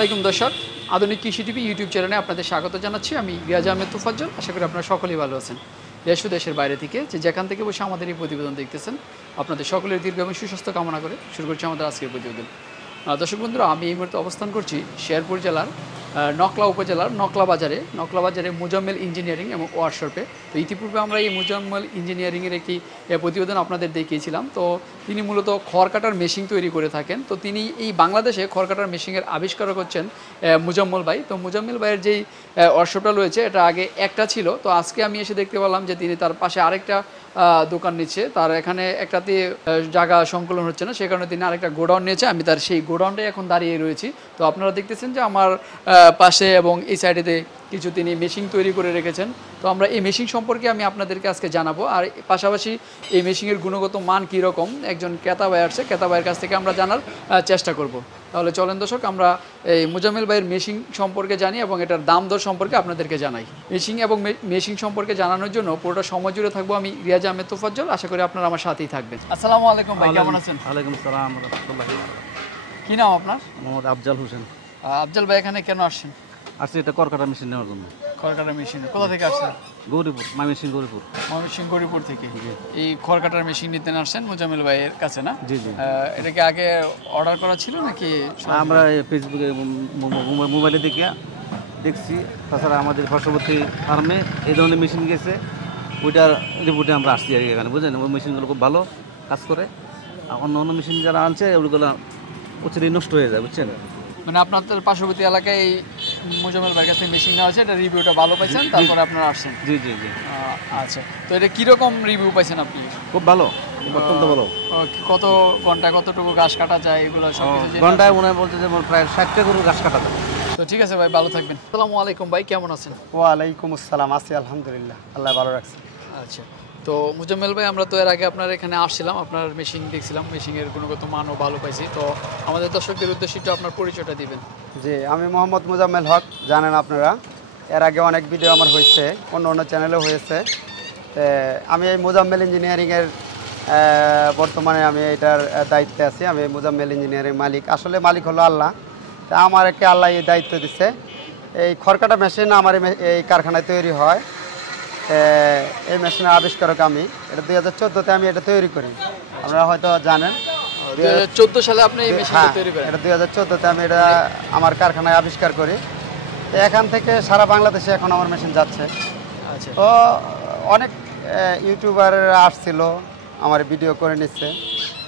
আলাইকুম দর্শক, আধুনিক কৃষি টিভি ইউটিউব চ্যানেলে আপনাদের স্বাগত জানাচ্ছি। আমি রিয়াজ আহমেদ তোফাজ্জল। আশা করি আপনারা সকলেই ভালো আছেন। দেশ ও দেশের বাইরে থেকে যেখান থেকে বসে আমাদের এই প্রতিবেদন দেখতেছেন, আপনাদের সকলের দীর্ঘ এবং সুস্বাস্থ্য কামনা করে শুরু করছি আমাদের আজকের প্রতিবেদন। দর্শক বন্ধুরা, আমি এই মুহূর্তে অবস্থান করছি শেরপুর জেলার নকলা উপজেলার নকলা বাজারে মুজাম্মেল ইঞ্জিনিয়ারিং এবং ওয়ার্কশপে। তো ইতিপূর্বে আমরা এই মুজাম্মেল ইঞ্জিনিয়ারিংয়ের একটি প্রতিবেদন আপনাদের দেখিয়েছিলাম। তো তিনি মূলত খড় কাটার মেশিন তৈরি করে থাকেন। তো তিনি এই বাংলাদেশে খড় কাটার মেশিনের আবিষ্কারক হচ্ছেন মুজাম্মেল ভাই। তো মুজাম্মেল ভাইয়ের যেই ওয়ার্কশপটা রয়েছে, এটা আগে একটা ছিল। তো আজকে আমি এসে দেখতে পেলাম যে তিনি তার পাশে আরেকটা দোকান নিচ্ছে। তার এখানে একটাতে জায়গা সংকলন হচ্ছে না, সে কারণে তিনি আরেকটা গোডাউন নিয়েছে। আমি তার সেই গোডাউনটাই এখন দাঁড়িয়ে রয়েছি। তো আপনারা দেখতেছেন যে আমার পাশে এবং এই সাইডেতে কিছু তিনি মেশিন তৈরি করে রেখেছেন। তো আমরা এই মেশিন সম্পর্কে আমি আপনাদেরকে আজকে জানাবো। আর পাশাপাশি এই মেশিনের গুণগত মান কীরকম একজন ক্রেতা ভাই আসছে, ক্রেতা ভাইয়ের কাছ থেকে আমরা জানার চেষ্টা করব। তাহলে চলেন দর্শক, আমরা এই মুজাম্মেল ভাইয়ের মেশিন সম্পর্কে জানি এবং এটার দাম দর সম্পর্কে আপনাদেরকে জানাই। মেশিন সম্পর্কে জানানোর জন্য পুরোটা সময় জুড়ে থাকবো আমি রিয়াজ আহমেদ তোফাজ্জল। আশা করি আপনারা আমার সাথেই থাকবেন। আসসালামু আলাইকুম ভাই, কেমন আছেন? ওয়ালাইকুম আসসালাম ওয়া রাহমাতুল্লাহি। কি নাম আপনার? মোহাম্মদ আফজাল হোসেন। আফজাল ভাই, এখানে কেন আসছেন? আসছে এটা করকাটা মেশিন নেওয়ার জন্য। খড় কাটার মেশিন কোথা থেকে আসছেন? গৌরীপুর, ময়মনসিংহ গৌরীপুর। ময়মনসিংহ গৌরীপুর থেকে এই খড় কাটার মেশিন নিতে আসছেন মুজাম্মেল ভাইয়ের কাছে, না? জি জি। এটা কি আগে অর্ডার করা ছিল নাকি? আমরা ফেসবুকে মোবাইলে দেখছি। তাছাড়া আমাদের পার্শ্ববর্তী ফার্মে এই ধরনের মেশিন গেছে, ওইটার রিপোর্টে আমরা আসছি আর এখানে, বুঝলেন? ওই মেশিনগুলো খুব ভালো কাজ করে। আর অন্য অন্য মেশিন যারা আনছে ওইগুলো প্রচুরই নষ্ট হয়ে যায়, বুঝছেন? মানে আপনাদের পার্শ্ববর্তী এলাকায় মুজাম্মেল ভাইয়ের কাছে মেশিন নেওয়া হয়েছে, এটা রিভিউটা ভালো পাইছেন, তারপরে আপনারা আসছেন? জি জি জি। আচ্ছা, তো এটা কীরকম রিভিউ পাইছেন আপনি? খুব ভালো, অত্যন্ত ভালো। কত ঘন্টায় কতটুকু ঘাস কাটা যায় এগুলো সব কিছু? ঘন্টায় মনে হয় বলতে যে প্রায় 60টা গরু ঘাস কাটা যায়। তো ঠিক আছে ভাই, ভালো থাকবেন। আসসালামু আলাইকুম ভাই, কেমন আছেন? ওয়ালাইকুম আসসালাম, আছি আলহামদুলিল্লাহ, আল্লাহ ভালো রাখছে। আচ্ছা, তো মুজাম্মেল ভাই, আমরা তো এর আগে আপনার এখানে আসছিলাম, আপনার মেশিন দেখছিলাম, মেশিনের গুণগত মানও ভালো পাইছি। তো আমাদের দর্শকদের উদ্দেশ্যে একটু আপনার পরিচয়টা দিবেন। জি, আমি মোহাম্মদ মুজাম্মেল হক। জানেন আপনারা, এর আগে অনেক ভিডিও আমার হয়েছে, অন্য অন্য চ্যানেলেও হয়েছে। আমি এই মুজাম্মেল ইঞ্জিনিয়ারিংয়ের বর্তমানে আমি এটার দায়িত্বে আছি। আমি মুজাম্মেল ইঞ্জিনিয়ারিং মালিক। আসলে মালিক হলো আল্লাহ। তা আমাকে আল্লাহ এই দায়িত্ব দিচ্ছে। এই খড়কাটা মেশিন আমার এই কারখানায় তৈরি হয়। এই মেশিনের আবিষ্কারক আমি। এটা 2014-তে আমি এটা তৈরি করি, আপনারা হয়তো জানেন। 2014 সালে আপনি এই মেশিনটা তৈরি করেন? এটা 2014-তে আমি এটা আমার কারখানায় আবিষ্কার করি। তো এখান থেকে সারা বাংলাদেশে এখন আমার মেশিন যাচ্ছে। আচ্ছা, তো অনেক ইউটিউবার আসছিল, আমার ভিডিও করে নিচ্ছে।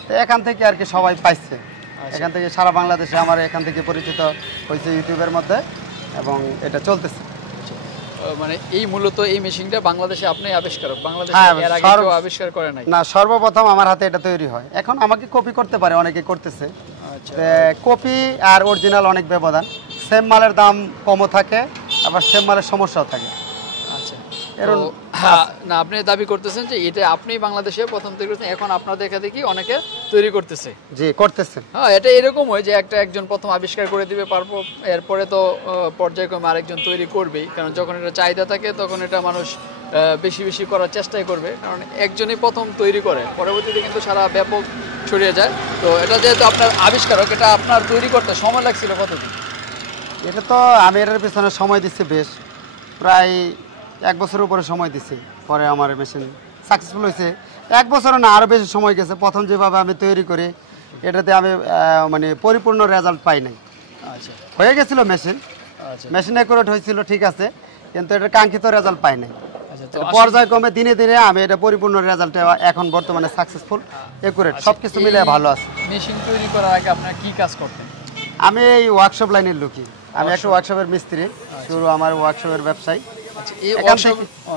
তো এখান থেকে আর কি সবাই পাইছে। এখান থেকে সারা বাংলাদেশে আমার এখান থেকে পরিচিত হয়েছে ইউটিউবের মধ্যে, এবং এটা চলতেছে। মানে এই মূলত এই মেশিনটা বাংলাদেশে আপনি আবিষ্কারক? বাংলাদেশে এর আগে কেউ আবিষ্কার করে নাই? না, সর্বপ্রথম আমার হাতে এটা তৈরি হয়। এখন আমাকে কপি করতে পারে, অনেকে করতেছে। আচ্ছা, কপি আর অরিজিনাল অনেক ব্যবধান। সেম মালের দাম কমও থাকে, আবার সেম মালের সমস্যাও থাকে। আচ্ছা, না আপনি দাবি করতেছেন যে এটা আপনি বাংলাদেশে প্রথম তৈরি করতেছেন, এখন আপনার দেখা দেখি অনেকে তৈরি করতেছে? জি, করতেছেন। হ্যাঁ, এটা এরকম হয় যে একজন প্রথম আবিষ্কার করে দিবে, পারবো, এরপরে তো পর্যায়ক্রমে আরেকজন তৈরি করবেই। কারণ যখন এটা চাহিদা থাকে তখন এটা মানুষ বেশি বেশি করার চেষ্টাই করবে। কারণ একজনই প্রথম তৈরি করে, পরবর্তীতে কিন্তু সারা ব্যাপক ছড়িয়ে যায়। তো এটা যেহেতু আপনার আবিষ্কারক, এটা আপনার তৈরি করতে সময় লাগছিল কতদিন? এটা তো আমি এটার পিছনে সময় দিচ্ছি বেশ, প্রায় 1 বছরের উপরে সময় দিচ্ছি। পরে আমার মেশিন সাকসেসফুল হয়েছে। 1 বছরও না, আরও বেশি সময় গেছে। প্রথম যেভাবে আমি তৈরি করি, এটাতে আমি মানে পরিপূর্ণ রেজাল্ট পাই নাই। আচ্ছা, হয়ে গেছিল মেশিন, মেশিন অ্যাকুরেট হয়েছিল, ঠিক আছে, কিন্তু এটার কাঙ্ক্ষিত রেজাল্ট পাই নাই। পর্যায়ক্রমে দিনে দিনে আমি এটা পরিপূর্ণ রেজাল্ট এখন বর্তমানে সাকসেসফুল, অ্যাকুরেট, সব কিছু মিলে ভালো আছে। মেশিন তৈরি করার আগে আপনার কি কাজ করতেন? আমি এই ওয়ার্কশপ লাইনের লোকই। আমি একটা ওয়ার্কশপের মিস্ত্রি, শুরু আমার ওয়ার্কশপের ব্যবসায়। আচ্ছা, এই ওয়ার্কশপ,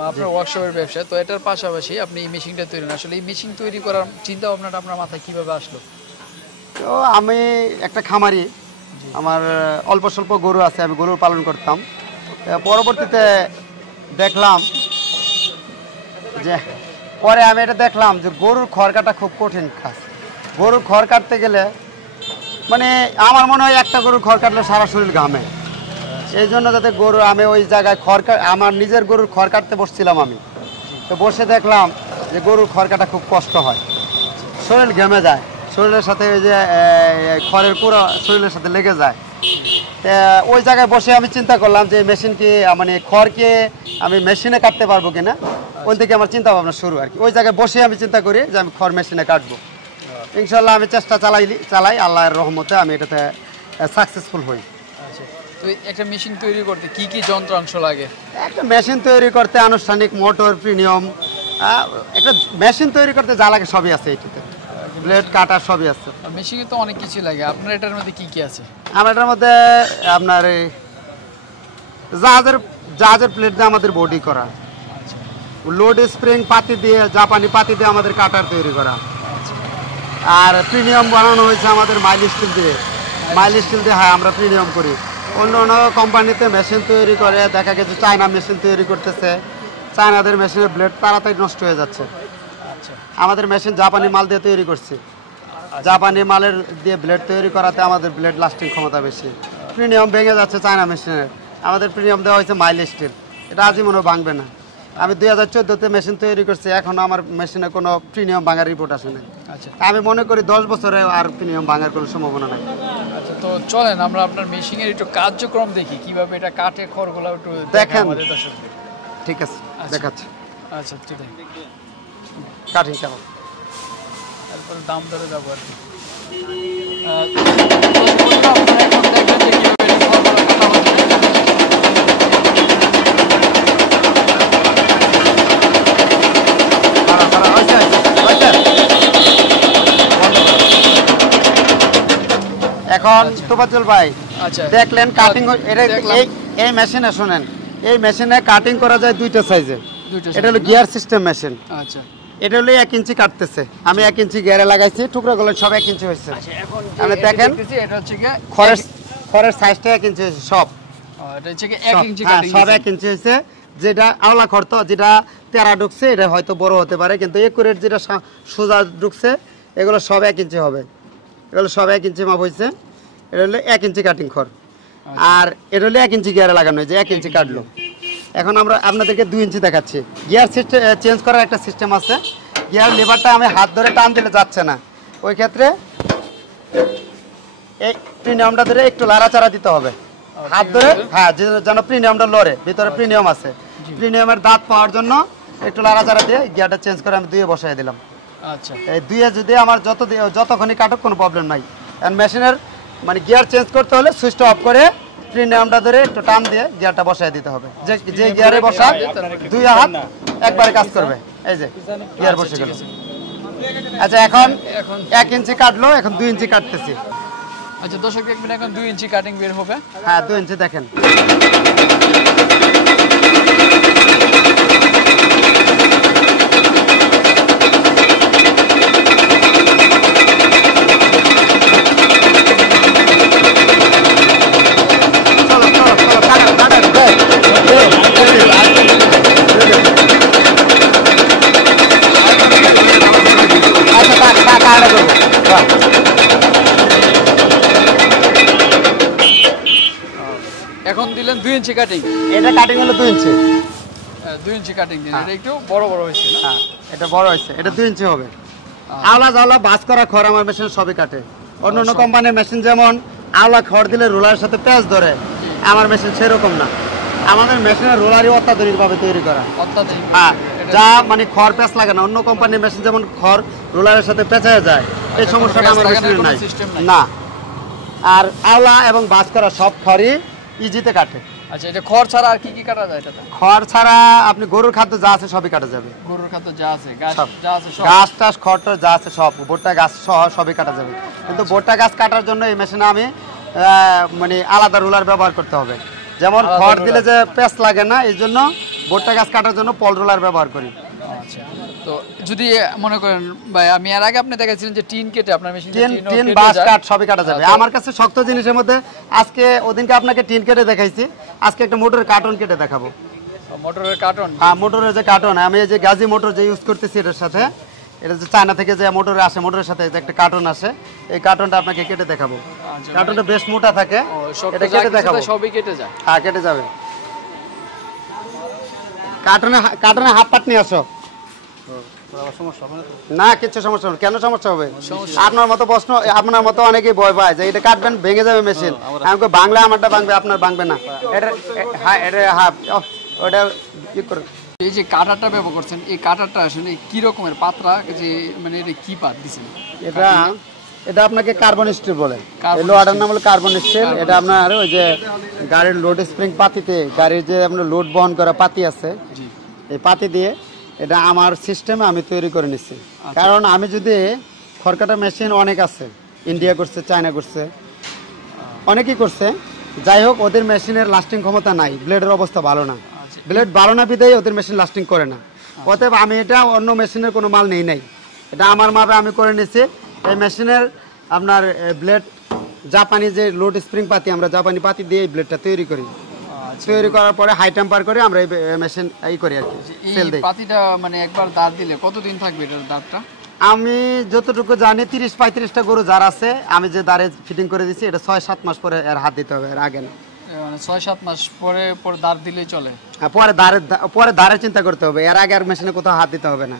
আপনার ওয়ার্কশপের ব্যবসা, তো এটার পাশাপাশি আপনি এই মেশিনটা তৈরি, আসলে এই মেশিন তৈরি করার চিন্তা ভাবনাটা আপনার মাথায় কিভাবে আসলো? তো আমি একটা খামারি, আমার অল্প স্বল্প গরু আছে, আমি গরু পালন করতাম। পরবর্তীতে দেখলাম যে, পরে আমি এটা দেখলাম যে গরুর খড় কাটা খুব কঠিন কাজ। গরুর খড় কাটতে গেলে মানে আমার মনে হয় একটা গরুর খড় কাটলে সারা শরীর ঘামে। এই জন্য যাতে গরু, আমি ওই জায়গায় আমার নিজের গরুর খড় কাটতে বসছিলাম আমি। তো বসে দেখলাম যে গরুর খড় কাটা খুব কষ্ট হয়, শরীর ঘেমে যায়, শরীরের সাথে ওই যে খড়ের পুরো শরীরের সাথে লেগে যায়। তা ওই জায়গায় বসে আমি চিন্তা করলাম যে মেশিন কি মানে খড়কে আমি মেশিনে কাটতে পারবো কিনা, ওই থেকে আমার চিন্তা ভাবনা শুরু আর কি। ওই জায়গায় বসে আমি চিন্তা করি যে আমি খড় মেশিনে কাটবো। ইনশাল্লাহ আমি চেষ্টা চালাই আল্লাহর রহমতে আমি এটাতে সাকসেসফুল হই। আচ্ছা, তো একটা মেশিন তৈরি করতে কি কি যন্ত্রাংশ লাগে? একটা মেশিন তৈরি করতে আনুষ্ঠানিক মোটর, প্রিমিয়াম, একটা মেশিন তৈরি করতে যা লাগে সবই আছে এটাতে, ব্লেড কাটার সবই আছে। মেশিনে তো অনেক কিছু লাগে, আপনার এটার মধ্যে কি কি আছে? আমার এটার মধ্যে আপনার এই জাহাজের প্লেট দিয়ে আমাদের বডি করা, লোড স্প্রিং পাতি দিয়ে, জাপানি পাতি দিয়ে আমাদের কাটার তৈরি করা, আর প্রিমিয়াম বানানো হয়েছে আমাদের মাইল স্টিল দিয়ে। হ্যাঁ, আমরা প্রিমিয়াম করি। অন্য অন্য কোম্পানিতে মেশিন তৈরি করে, দেখা গেছে চায়না মেশিন তৈরি করতেছে, চায়নাদের মেশিনের ব্লেড তাড়াতাড়ি নষ্ট হয়ে যাচ্ছে। আমাদের মেশিন জাপানি মাল দিয়ে তৈরি করছি, জাপানি মালের দিয়ে ব্লেড তৈরি করাতে আমাদের ব্লেড লাস্টিং ক্ষমতা বেশি। প্রিমিয়াম ভেঙে যাচ্ছে চায়না মেশিনের, আমাদের প্রিমিয়াম দেওয়া হয়েছে মাইল স্টিল, এটা আজীবনও ভাঙবে না। আমি 2014-তে মেশিন তৈরি করছি, এখন আমার মেশিনে কোনো প্রিমিয়াম ভাঙার রিপোর্ট আসে না। আচ্ছা, আমি মনে করি 10 বছরে আর প্রিমিয়াম ভাঙার কোনো সম্ভাবনা নাই। আচ্ছা, তো চলেন আমরা আপনার মেশিনের একটু কার্যক্রম দেখি, কিভাবে এটা কাটে খড়গুলো একটু দেখেন। আমাদের দর্শকদের। ঠিক আছে, দেখাচ্ছি। আচ্ছা, ঠিক আছে, কাটিং কেমন তারপরে দাম ধরে যাবো আর কি। বন্ধুরা, আপনারা এখন দেখবেন যে কিভাবে এই খড়গুলো কাটা হচ্ছে। এখন তোফাজ্জল ভাই আচ্ছা, দেখলেন কাটিং, দেখলাম। এই মেশিনে শোনেন, এই মেশিনে কাটিং করা যায় দুইটা সাইজে। দুইটা এটা হলো গিয়ার সিস্টেম মেশিন। আচ্ছা, এটা হলো 1 ইঞ্চি কাটতেছে, আমি 1 ইঞ্চি গিয়ারে লাগাইছি, টুকরাগুলো সব 1 ইঞ্চি হয়েছে। এখন আপনি দেখেন এটা হচ্ছে কি খড়ের সাইজটা 1 ইঞ্চি হয়েছে সব। এটা হচ্ছে কি 1 ইঞ্চি হ্যাঁ, কাটিং সব 1 ইঞ্চি হয়েছে। যেটা আওলা খড়, তো যেটা তেরা ঢুকছে এটা হয়তো বড় হতে পারে, কিন্তু একুরেট যেটা সোজা ঢুকছে এগুলো সব 1 ইঞ্চি হবে। এগুলো সব 1 ইঞ্চি মাপ হয়েছে। এটা হলো 1 ইঞ্চি কাটিং খড়, আর এটা হলো 1 ইঞ্চি গিয়ারে লাগানো হয়েছে, 1 ইঞ্চি কাটলো। এখন আমরা আপনাদেরকে 2 ইঞ্চি দেখাচ্ছি। গিয়ার সিস্টেম চেঞ্জ করার একটা সিস্টেম আছে। গিয়ার লিভারটা আমি হাত ধরে টান দিলে যাচ্ছে না, ওই ক্ষেত্রে এই প্রিমিয়ামটা ধরে একটু লাড়াচাড়া দিতে হবে হাত ধরে। হ্যাঁ, যেন প্রিমিয়ামটা লড়ে, ভিতরে প্রিমিয়াম আছে, প্রিমিয়ামের দাঁত পাওয়ার জন্য একটু লাড়াচাড়া দিয়ে গিয়ারটা চেঞ্জ করে আমি 2-এ বসাই দিলাম। আচ্ছা, এই 2-এ যদি আমার যতক্ষণই কাটুক কোনো প্রবলেম নাই। কারণ মেশিনের মানে গিয়ার চেঞ্জ করতে হলে সুইচটা অফ করে প্রিমিয়ামটা ধরে একটু টান দিয়ে গিয়ারটা বসাই দিতে হবে। যে গিয়ারে বসা 2 হাত একবারে কাজ করবে। এই যে গিয়ার বসে গেল। আচ্ছা, এখন 1 ইঞ্চি কাটলো, এখন 2 ইঞ্চি কাটতেছি। আচ্ছা, দর্শক দেখবেন এখন 2 ইঞ্চি কাটিং বের হবে। হ্যাঁ, 2 ইঞ্চি দেখেন। এখন দিলেন 2 ইঞ্চি কাটিং। এটা কাটিং হলো 2 ইঞ্চি। 2 ইঞ্চি কাটিং দিলেন, এটা একটু বড় বড় হয়েছে না? হ্যাঁ, এটা বড় হয়েছে, এটা 2 ইঞ্চি হবে। আওলা জাওলা বাস করা খড় আমার মেশিন সবই কাটে। অন্য অন্য কোম্পানির মেশিন যেমন আওলা খড় দিলে রোলারের সাথে পেঁচ ধরে, আমার মেশিন সেরকম না। আমাদের মেশিনের রোলারই অত্যাধুনিকভাবে তৈরি করা। হ্যাঁ, যা মানে খড় পেঁচ লাগে না। অন্য কোম্পানির মেশিন যেমন খড় রোলারের সাথে পেঁচায় যায়, এই সমস্যাটা আমার মেশিনের নাই না। আর আওলা এবং বাস করা সব খড়ই ইজিতে কাটে। আচ্ছা, এটা খড় ছাড়া আর কি কি কাটা যায় এটাতে? খড় ছাড়া আপনি গরুর খাদ্য যা আছে সবই কাটা যাবে। গরুর খাদ্য যা আছে, গাছ সব। যা আছে সব। গাছ টাছ খড় টড় যা আছে সব, ভুট্টা গাছ সহ সবই কাটা যাবে। কিন্তু ভুট্টা গাছ কাটার জন্য এই মেশিনে আমি মানে আলাদা রোলার ব্যবহার করতে হবে। যেমন খড় দিলে যে পেঁচ লাগে না, এই জন্য ভুট্টা গাছ কাটার জন্য পল রোলার ব্যবহার করি। আচ্ছা, তো যদি মনে করেন ভাই, আমি এর আগে আপনি দেখাচ্ছিলেন যে টিন কেটে আপনার মেশিন টিন বাঁশ কাঠ সবই কাটা যাবে। আমার কাছে শক্ত জিনিসের মধ্যে আজকে ওদিনকে আপনাকে টিন কেটে দেখাইছি, আজকে একটা মোটরের কার্টন কেটে দেখাবো। মোটরের কার্টন? হ্যাঁ, মোটরের যে কার্টন, আমি এই যে গাজি মোটর যে ইউজ করতেছি এটার সাথে, এটা যে চায়না থেকে যে মোটরে আসে, মোটরের সাথে যে একটা কার্টন আসে, এই কার্টনটা আপনাকে কেটে দেখাবো। কার্টনটা বেশ মোটা থাকে, এটা কেটে দেখাবো। সবই কেটে যায়? হ্যাঁ, কেটে যাবে। কার্টনে হাফ পাট নিয়ে আসো। আবার সমস্যা হবে না তো? না, কিছু সমস্যা হবে না। কেন সমস্যা হবে? আপনার মতো প্রশ্ন, আপনার মতো অনেকেই ভয় পায় যে এটা কাটবেন ভেঙে যাবে মেশিন। আমি কই বাংলা আমারটা ভাঙবে, আপনার ভাঙবে না। এটা হ্যাঁ, এটা হ্যাঁ, ওটা কি করে? এই যে কাটারটা ব্যবহার করছেন, এই কাটারটা আসলে কি রকমের পাতলা, যে মানে এটা কি পাত দিছেন? এটা এটা আপনাকে কার্বন স্টিল বলে। কার্বন এই লোহাটার নাম হলো কার্বন স্টিল। এটা আপনার ওই যে গাড়ির লোড স্প্রিং পাতিতে, গাড়ির যে আপনার লোড বহন করা পাতি আছে, জি। এই পাতি দিয়ে এটা আমার সিস্টেমে আমি তৈরি করে নিচ্ছি। কারণ আমি যদি খড়কাটা মেশিন অনেক আছে, ইন্ডিয়া করছে, চায়না করছে, অনেকেই করছে, যাই হোক ওদের মেশিনের লাস্টিং ক্ষমতা নাই, ব্লেডের অবস্থা ভালো না। ব্লেড ভালো না বিধায় ওদের মেশিন লাস্টিং করে না। অতএব আমি এটা অন্য মেশিনের কোনো মাল নেই নাই, এটা আমার মাপে আমি করে নিচ্ছি। এই মেশিনের আপনার ব্লেড জাপানি যে লোড স্প্রিং পাতি, আমরা জাপানি পাতি দিয়ে এই ব্লেডটা তৈরি করি। তৈরি করার পরে হাই টেম্পার করে আমরা এই মেশিন এই করি আর কি, সেল এই দেই। পাতিটা মানে একবার দাঁত দিলে কতদিন থাকবে এটার দাঁতটা? আমি যতটুকু জানি 30-35টা গরু যার আছে, আমি যে দাঁড়ে ফিটিং করে দিচ্ছি, এটা 6-7 মাস পরে এর হাত দিতে হবে, এর আগে না। মানে 6-7 মাস পরে পরে দাঁত দিলেই চলে? আর পরে দাঁড়ে চিন্তা করতে হবে, এর আগে আর মেশিনে কোথাও হাত দিতে হবে না।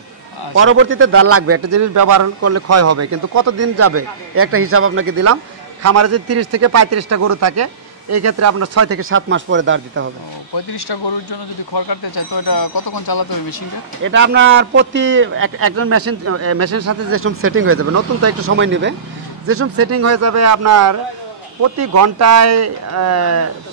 পরবর্তীতে দাঁড় লাগবে, একটা জিনিস ব্যবহার করলে ক্ষয় হবে, কিন্তু কতদিন যাবে একটা হিসাব আপনাকে দিলাম। খামারে যদি 30-35টা গরু থাকে, এই ক্ষেত্রে আপনার 6 থেকে 7 মাস পরে দাঁড় দিতে হবে। 35টা গরুর জন্য যদি খড় কাটতে চাই, তো এটা কতক্ষণ চালাতে হবে মেশিনটা? এটা আপনার প্রতি একজন মেশিনের সাথে যেসব সেটিং হয়ে যাবে, নতুন তো একটু সময় নেবে, যেসব সেটিং হয়ে যাবে আপনার প্রতি ঘন্টায়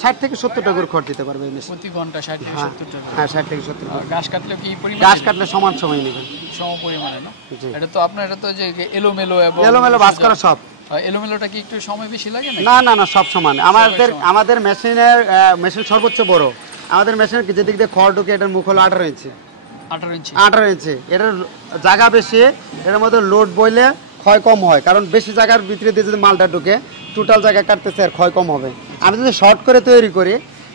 60 থেকে 70টা গরু খড় দিতে পারবে এই মেশিন। প্রতি ঘন্টা 60 থেকে 70 টাকা? হ্যাঁ, 60 থেকে 70। আর ঘাস কাটলে কি পরিমাণ? ঘাস কাটলে সমান সময় নেবেন, সম পরিমাণে না? জি। এটা তো আপনার, এটা তো যে এলোমেলো এবং এলোমেলো বাস করা সব। এলোমেলোটা কি একটু সময় বেশি লাগে না? না না না, সব সমান। আমাদের মেশিন সর্বোচ্চ বড়। আমাদের মেশিনের যেদিক দিয়ে খড় ঢুকে, এটার মুখ হলো 18 ইঞ্চি। 18 ইঞ্চি? 18 ইঞ্চি। এটার জায়গা বেশি, এটার মধ্যে লোড বইলে ক্ষয় কম হয়, কারণ বেশি জায়গার ভিতরে দিয়ে যদি মালটা ঢুকে, টোটাল জায়গা কাটতেছে, আর ক্ষয় কম হবে। আমি যদি শর্ট করে তৈরি করি,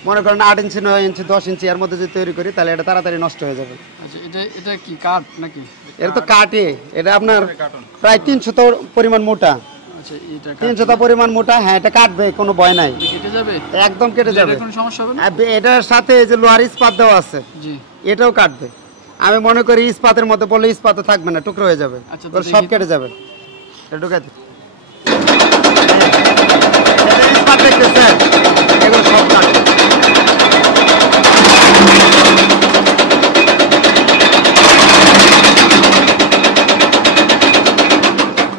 মনে করেন 8 ইঞ্চি, 9 ইঞ্চি, 10 ইঞ্চি এর মধ্যে যদি তৈরি করি, তাহলে এটা তাড়াতাড়ি নষ্ট হয়ে যাবে। আচ্ছা, এটা কি কাঠ নাকি? এটা তো কাটে, এটা আপনার প্রায় 300 পরিমাণ মোটা। আচ্ছা, এটা 300 পরিমাণ মোটা। হ্যাঁ, এটা কাটবে, কোনো ভয় নাই, কেটে যাবে? একদম কেটে যাবে, কোনো সমস্যা হবে না? আর এটার সাথে এই যে লোহার ইস্পাত দেওয়া আছে, জি। এটাও কাটবে। আমি মনে করি ইস্পাতের মধ্যে পড়লে ইস্পাতও থাকবে না, টুকরো হয়ে যাবে, আচ্ছা, ওর সব কেটে যাবে। এটা ঢুকাই দিই। ইস্পাত দেখতেছেন, এগুলো সব কাটবে।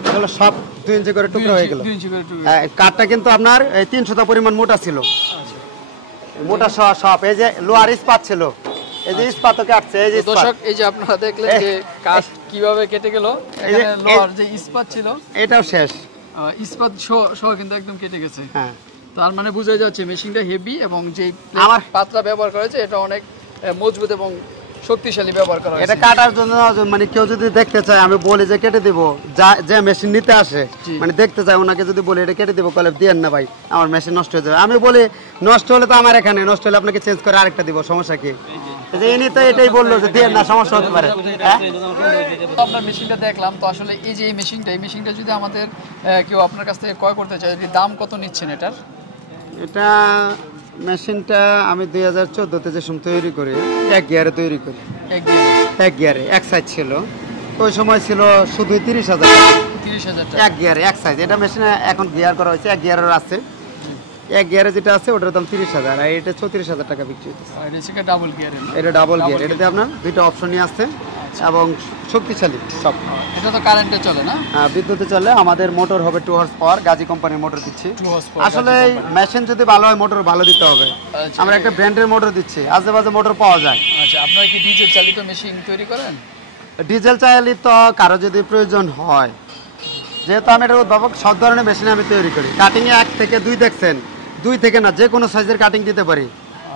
এগুলো সব 2 ইঞ্চি করে টুকরো হয়ে গেল। 2 ইঞ্চি করে টুকরো। কাঠটা কিন্তু আপনার 300 পরিমাণ মোটা ছিল, মোটা সব। এই যে লোহার ইস্পাত ছিল, এই যে ইস্পাতও কাটছে, এই যে ইস্পাত। দর্শক, এই যে আপনারা দেখলেন যে কাঠ কিভাবে কেটে গেল। এখানে লোহার যে ইস্পাত ছিল, এটাও শেষ। ইস্পাত সহ কিন্তু একদম কেটে গেছে। হ্যাঁ, তার মানে বোঝা যাচ্ছে মেশিনটা হেভি, এবং যে আমার পাতলা ব্যবহার করেছে, এটা অনেক মজবুত এবং শক্তিশালী ব্যবহার করা এটা হয়েছে। কাটার জন্য মানে কেউ যদি দেখতে চায়, আমি বলি যে কেটে দিব, যে মেশিন নিতে আসে, জি। মানে দেখতে চায়, ওনাকে যদি বলি এটা কেটে দিব, বলে দিয়েন না ভাই, আমার মেশিন নষ্ট হয়ে যাবে। আমি বলি নষ্ট হলে তো আমার এখানে, নষ্ট হলে আপনাকে চেঞ্জ করে আরেকটা দিব, সমস্যা কি? যে ইনি তো এটাই বললো যে দিয়েন না, সমস্যা হতে পারে। হ্যাঁ, তো আমরা মেশিনটা দেখলাম, তো আসলে এই যে এই মেশিনটা যদি আমাদের কেউ আপনার কাছ থেকে ক্রয় করতে চায়, এর দাম কত নিচ্ছেন এটার? এটা মেশিনটা আমি 2014-তে যে সময় তৈরি করি, 1 গিয়ারে তৈরি করি। 1 গিয়ারে এক সাইজ ছিল, ওই সময় ছিল শুধু 30,000 টাকা। 30,000 টাকা? 1 গিয়ারে এক সাইজ। এটা মেশিনে এখন গিয়ার করা হয়েছে, 1 গিয়ারের আছে। 1 গিয়ারে যেটা আছে ওটার দাম 30,000, আর এটা 34,000 টাকা বিক্রি হচ্ছে। আর এটা হচ্ছে ডাবল গিয়ারের? এটা ডাবল গিয়ার। এটাতে আপনার 2টা অপশনই আছে এবং শক্তিশালী সব। এটা তো কারেন্টে চলে না? বিদ্যুতে চলে। আমাদের মোটর হবে 2 হর্স পাওয়ার, গাজী কোম্পানির মোটর দিচ্ছি। 2 horse power আসলে মেশিন যদি ভালো হয়, মোটর ভালো দিতে হবে। আচ্ছা। আমরা একটা ব্র্যান্ডের মোটর দিচ্ছি, আজেবাজে মোটর পাওয়া যায়। আচ্ছা, আপনারা কি ডিজেল চালিত মেশিন তৈরি করেন? ডিজেল চালিত কারো যদি প্রয়োজন হয়, যেহেতু আমি এটা উদ্ভাবক, সব ধরনের মেশিন আমি তৈরি করি। কাটিং এ 1 থেকে 2 দেখছেন, 2 থেকে না, যে কোনো সাইজের কাটিং দিতে পারি।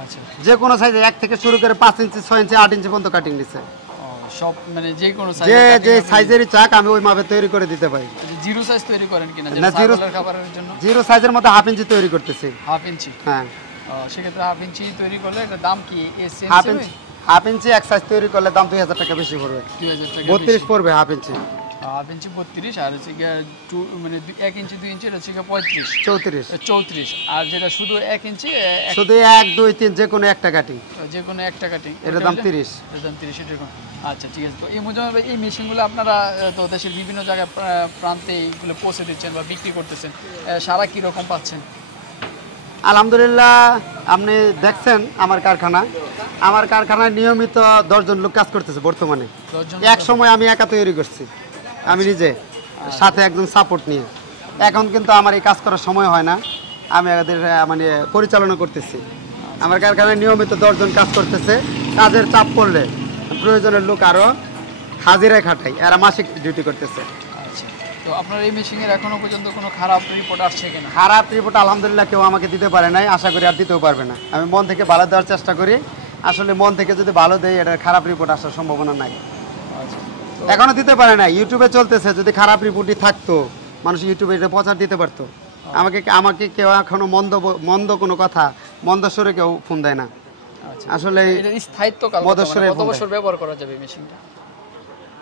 আচ্ছা, যে কোনো সাইজে 1 থেকে শুরু করে 5 ইঞ্চি, 6 ইঞ্চি, 8 ইঞ্চি পর্যন্ত কাটিং দিচ্ছে। সব মানে যে কোনো যে সাইজেরই চাক আমি ওই মাপে তৈরি করে দিতে পারি। জিরো সাইজ তৈরি করেন কিনা, না, যেটা জিরো ছাগলের খাবারের জন্য? জিরো সাইজের মধ্যে 1/2 ইঞ্চি তৈরি করতেছি। 1/2 ইঞ্চি? হ্যাঁ, সেক্ষেত্রে 1/2 ইঞ্চি তৈরি করলে এটার দাম কি? 1/2 ইঞ্চি এক সাইজ তৈরি করলে দাম 2,000 টাকা বেশি পড়বে। 2000 টাকা 32 পড়বে 1/2 ইঞ্চি। হাফ ইঞ্চি 32, আর হচ্ছে গিয়ে 1 ইঞ্চি 2 ইঞ্চি, এটা হচ্ছে গিয়ে 35 34 আর যেটা শুধু 1 ইঞ্চি শুধু 1 2 3 যে কোনো একটা কাটিং, যে কোনো একটা কাটিং, এটার দাম 30। এটার দাম 30 এরকম। আচ্ছা ঠিক আছে। তো এই মোজাম্মেল ভাই, এই মেশিনগুলো আপনারা তো দেশের বিভিন্ন জায়গায় প্রান্তে এইগুলো পৌঁছে দিচ্ছেন বা বিক্রি করতেছেন, সারা কীরকম পাচ্ছেন? আলহামদুলিল্লাহ, আপনি দেখছেন আমার কারখানায় নিয়মিত 10 জন লোক কাজ করতেছে বর্তমানে। 10 জন? এক সময় আমি একা তৈরি করছি, আমি নিজে, সাথে একজন সাপোর্ট নিয়ে। এখন কিন্তু আমার এই কাজ করার সময় হয় না, আমি এদের মানে পরিচালনা করতেছি। আমার কারখানায় নিয়মিত 10 জন কাজ করতেছে। কাজের চাপ পড়লে প্রয়োজনের লোক আরও হাজিরায় খাটাই, এরা মাসিক ডিউটি করতেছে। আচ্ছা, তো আপনার এই মেশিনের এখনো পর্যন্ত কোনো খারাপ রিপোর্ট আসছে কিনা? খারাপ রিপোর্ট আলহামদুলিল্লাহ কেউ আমাকে দিতে পারে নাই, আশা করি আর দিতেও পারবে না। আমি মন থেকে ভালো দেওয়ার চেষ্টা করি, আসলে মন থেকে যদি ভালো দেয় এটার খারাপ রিপোর্ট আসার সম্ভাবনা নাই। আচ্ছা, এখনো দিতে পারে না, ইউটিউবে চলতেছে। যদি খারাপ রিপোর্টই থাকতো, মানুষ ইউটিউবে এটা প্রচার দিতে পারতো। আমাকে কেউ এখনো মন্দ কোনো কথা, মন্দ সুরে কেউ ফোন দেয় না। আচ্ছা, আসলে এটার স্থায়িত্বকাল কত বছর ব্যবহার করা যাবে মেশিনটা?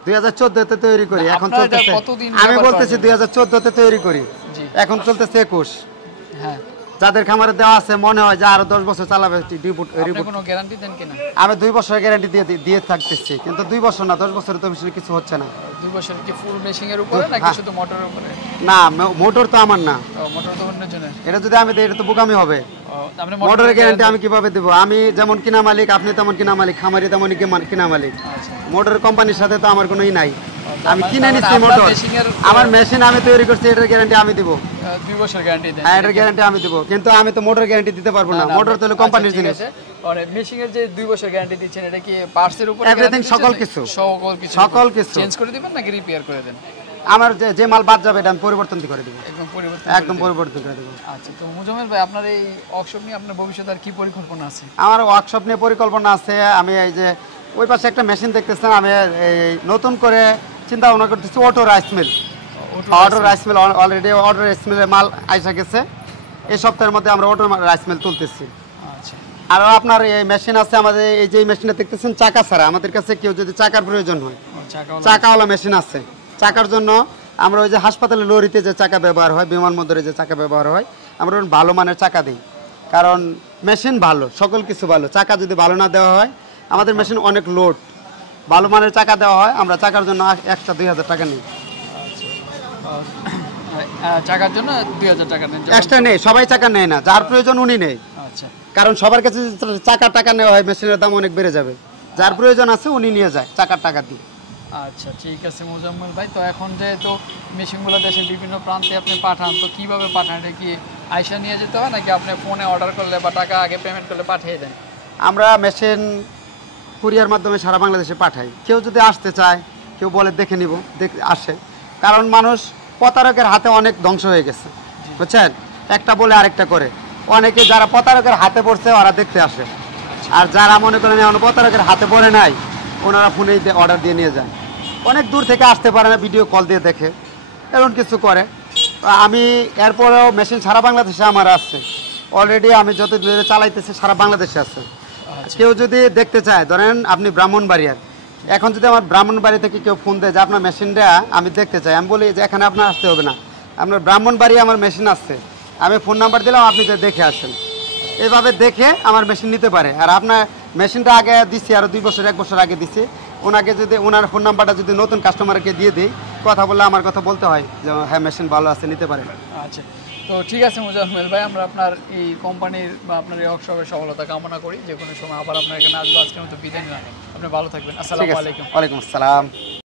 2014-তে তৈরি করি, এখন আপনারা এটা চলতেছে। কতদিন আমি ব্যবহার বলতেছি করেন? 2014-তে তৈরি করি, জি। এখন চলতেছে 21। হ্যাঁ, যাদের খামারে দেওয়া আছে মনে হয় যে আরো 10 বছর চালাবে রিপোর্ট। আপনি কোনো গ্যারান্টি দেন কিনা? আমি 2 বছরের গ্যারান্টি দিয়ে থাকতেছি, কিন্তু 2 বছর না, 10 বছরে তো বেশি কিছু হচ্ছে না। 2 বছর কি ফুল মেশিনের উপরে নাকি শুধু মোটরের উপরে? না, মোটর তো আমার না, মোটর তো অন্য জনের। এটা যদি আমি দিই এটা তো বোকামি হবে। আপনি মোটরের গ্যারান্টি আমি কিভাবে দেবো? আমি যেমন কিনা মালিক, আপনি তেমন কিনা মালিক, খামারি তেমনই কিনা মালিক। আচ্ছা, মোটরের কোম্পানির সাথে তো আমার কোনোই নাই। আমি কিনে তার নিচ্ছি মানে মোটর, আপনার মেশিনের- আমার মেশিন আমি তৈরি করছি, এটার গ্যারান্টি আমি দিব। 2 বছর গ্যারান্টি দেন? হ্যাঁ, এটার গ্যারান্টি আমি দিব, কিন্তু আমি তো মোটর গ্যারান্টি দিতে পারবো না। মোটর তো হলো কোম্পানির জিনিস। মানে মেশিনের যে 2 বছর গ্যারান্টি দিচ্ছেন, এটা কি পার্টসের উপরে Everything, সকল কিছু। সকল কিছু। চেঞ্জ করে দিবেন নাকি রিপেয়ার করে দেন? আমার যে মাল বাদ যাবে এটা আমি পরিবর্তন করে দেবো, একদম পরিবর্তন? একদম পরিবর্তন করে দেবো। আচ্ছা, তো মুজাম্মেল ভাই, আপনার এই ওয়ার্কশপ নিয়ে আপনার ভবিষ্যতে আর কি পরিকল্পনা আছে? আমার ওয়ার্কশপ নিয়ে পরিকল্পনা আছে। আমি এই যে ওই পাশে একটা মেশিন দেখতেছেন, আমি এই নতুন করে চিন্তা ভাবনা করতেছি auto rice mill. Auto rice mill already auto rice মিলের মাল আইসা গেছে, এই সপ্তাহের মধ্যে আমরা অটো রাইস মিল তুলতেছি। আচ্ছা, আরও আপনার এই মেশিন আছে আমাদের, এই যে মেশিনটা দেখতেছেন চাকা ছাড়া। আমাদের কাছে কেউ যদি চাকার প্রয়োজন হয়, চাকাওয়ালা মেশিন আছে। চাকার জন্য আমরা ওই যে হাসপাতালে লরিতে যে চাকা ব্যবহার হয়, বিমানবন্দরে যে চাকা ব্যবহার হয়, আমরা ভালো মানের চাকা দিই। কারণ মেশিন ভালো, সকল কিছু ভালো, চাকা যদি ভালো না দেওয়া হয়, আমাদের মেশিন অনেক লোড, ভালো মানের চাকা দেওয়া হয়, আমরা চাকার জন্য এক্সট্রা 2000 টাকা নিই। চাকার জন্য 2000 টাকা দেন? এক্সট্রা নেই, সবাই চাকা নেয় না, যার প্রয়োজন উনি নেই। আচ্ছা, কারণ সবার কাছে যদি চাকা টাকা নেওয়া হয়, মেশিনের দাম অনেক বেড়ে যাবে। যার প্রয়োজন আছে উনি নিয়ে যায় চাকার টাকা দিয়ে। আচ্ছা, ঠিক আছে মুজাম্মেল ভাই। তো এখন যেহেতু মেশিনগুলো দেশের বিভিন্ন প্রান্তে আপনি পাঠান, তো কিভাবে পাঠান? এটা কি আইসা নিয়ে যেতে হয় নাকি আপনি ফোনে অর্ডার করলে বা টাকা আগে পেমেন্ট করলে পাঠিয়ে দেন? আমরা মেশিন কুরিয়ার মাধ্যমে সারা বাংলাদেশে পাঠাই। কেউ যদি আসতে চায়, কেউ বলে দেখে নিব, আসে। কারণ মানুষ প্রতারকের হাতে অনেক ধ্বংস হয়ে গেছে, বুঝছেন? একটা বলে আরেকটা করে। অনেকে যারা প্রতারকের হাতে পড়ছে ওরা দেখতে আসে, আর যারা মনে করেন এখন প্রতারকের হাতে পড়ে নাই, ওনারা ফোনেই অর্ডার দিয়ে নিয়ে যায়। অনেক দূর থেকে আসতে পারে না, ভিডিও কল দিয়ে দেখে, এমন কিছু করে। আমি এরপরেও মেশিন সারা বাংলাদেশে আমার আছে অলরেডি। আমি যত দূরে চালাইতেছি সারা বাংলাদেশে আছে। কেউ যদি দেখতে চায়, ধরেন আপনি ব্রাহ্মণবাড়িয়ার, এখন যদি আমার ব্রাহ্মণবাড়ি থেকে কেউ ফোন দেয় যে আপনার মেশিনটা আমি দেখতে চাই, আমি বলি যে এখানে আপনার আসতে হবে না, আপনার ব্রাহ্মণবাড়ি আমার মেশিন আছে, আমি ফোন নাম্বার দিলাম, আপনি যে দেখে আসেন। এইভাবে দেখে আমার মেশিন নিতে পারে। আর আপনার মেশিনটা আগে দিচ্ছি, আরও 2 বছর 1 বছর আগে দিচ্ছি। ওনাকে যদি ওনার ফোন নাম্বারটা যদি নতুন কাস্টমারকে দিয়ে দিই, কথা বললে আমার কথা বলতে হয় যে হ্যাঁ মেশিন ভালো আছে, নিতে পারে। আচ্ছা, তো ঠিক আছে মুজাম্মেল ভাই, আমরা আপনার এই কোম্পানির বা আপনার এই ওয়ার্কশপের সফলতা কামনা করি। যে কোনো সময় আবার আপনার এখানে আসবো। আজকের মতো বিদায় নিলাম, আপনি ভালো থাকবেন। আসসালামু আলাইকুম। ওয়ালাইকুম আসসালাম।